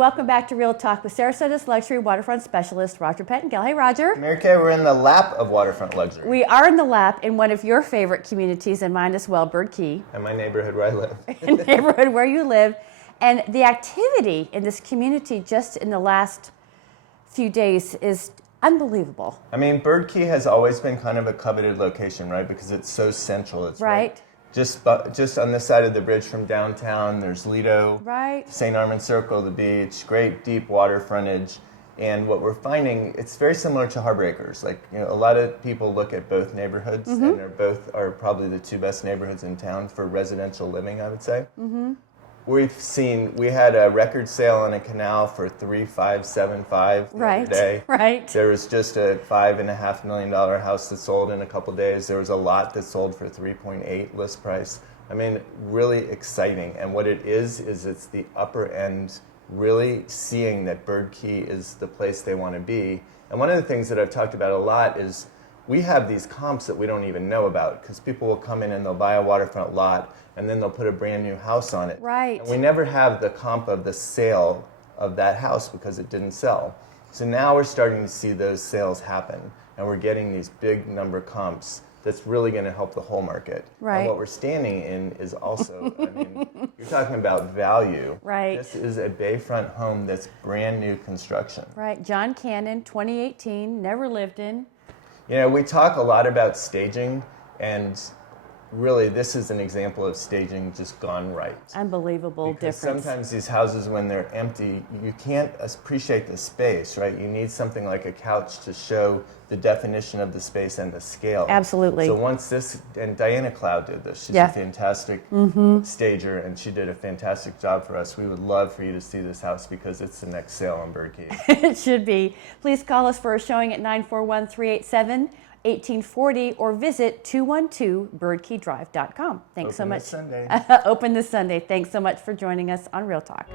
welcome back to Real Talk with Sarasota's luxury waterfront specialist, Roger Pettengill. Hey, Roger. Mary Kay, we're in the lap of waterfront luxury. We are in the lap in one of your favorite communities, and mine as well, Bird Key. And my neighborhood where I live. Neighborhood where you live. And the activity in this community just in the last few days is unbelievable. I mean, Bird Key has always been kind of a coveted location, right? Because it's so central. It's right. Just on this side of the bridge from downtown, there's Lido, right. St. Armand Circle, the beach, great deep water frontage. And what we're finding, it's very similar to Harbor Acres. Like, you know, a lot of people look at both neighborhoods, and they're both are probably the two best neighborhoods in town for residential living, I would say. We had a record sale on a canal for $3,575 the other day. Right. There was just a $5.5 million house that sold in a couple days. There was a lot that sold for 3.8 list price. I mean, really exciting. And what it is it's the upper end really seeing that Bird Key is the place they want to be. And one of the things that I've talked about a lot is we have these comps that we don't even know about, because people will come in and they'll buy a waterfront lot and then they'll put a brand new house on it. Right. And we never have the comp of the sale of that house because it didn't sell. So now we're starting to see those sales happen, and we're getting these big number comps that's really going to help the whole market. Right. And what we're standing in is also, I mean, you're talking about value. Right. This is a bayfront home that's brand new construction. Right. John Cannon, 2018, never lived in. You know, we talk a lot about staging, and really this is an example of staging just gone right. Unbelievable because difference. Sometimes these houses, when they're empty, you can't appreciate the space, right? You need something like a couch to show the definition of the space and the scale. Absolutely. So once this, and Diana Cloud did this, she's Yeah. a fantastic stager, and she did a fantastic job for us. We would love for you to see this house because it's the next sale on Bird Key. It should be. Please call us for a showing at 941-387-1840 or visit 212birdkeydrive.com. Thanks so much. Open this Sunday. Open this Sunday. Thanks so much for joining us on Real Talk.